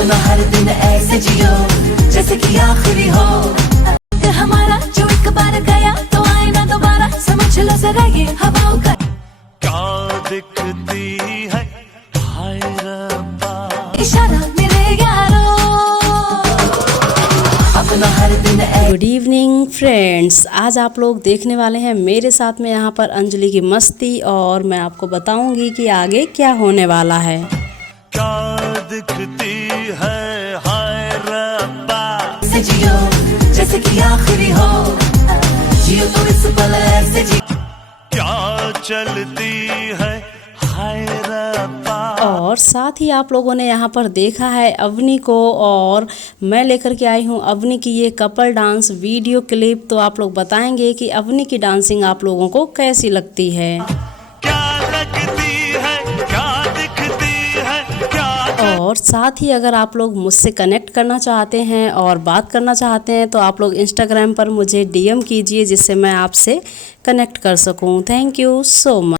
अपना हर दिन ऐसे जियो जैसे कि आखिरी हो। हमारा जो एक बार गया तो आए ना दोबारा, समझ लो जरा ये हवाओं का। क्या दिखती है हाय रब्बा, इशारा मेरे यारो अपना हर दिन गुड इवनिंग फ्रेंड्स, आज आप लोग देखने वाले हैं मेरे साथ में यहाँ पर अंजलि की मस्ती, और मैं आपको बताऊंगी कि आगे क्या होने वाला है। क्या दिखती है हाय रब्बा, ऐसे जियो जैसे कि आखिरी हो, जियो तो इस पल ऐसे जियो। क्या चलती है हाय रब्बा। और साथ ही आप लोगों ने यहाँ पर देखा है अवनी को, और मैं लेकर के आई हूँ अवनी की ये कपल डांस वीडियो क्लिप। तो आप लोग बताएंगे कि अवनी की डांसिंग आप लोगों को कैसी लगती है। क्या लगती है, क्या दिखती है, क्या। और साथ ही अगर आप लोग मुझसे कनेक्ट करना चाहते हैं और बात करना चाहते हैं तो आप लोग इंस्टाग्राम पर मुझे DM कीजिए, जिससे मैं आपसे कनेक्ट कर सकूं। Thank you so much.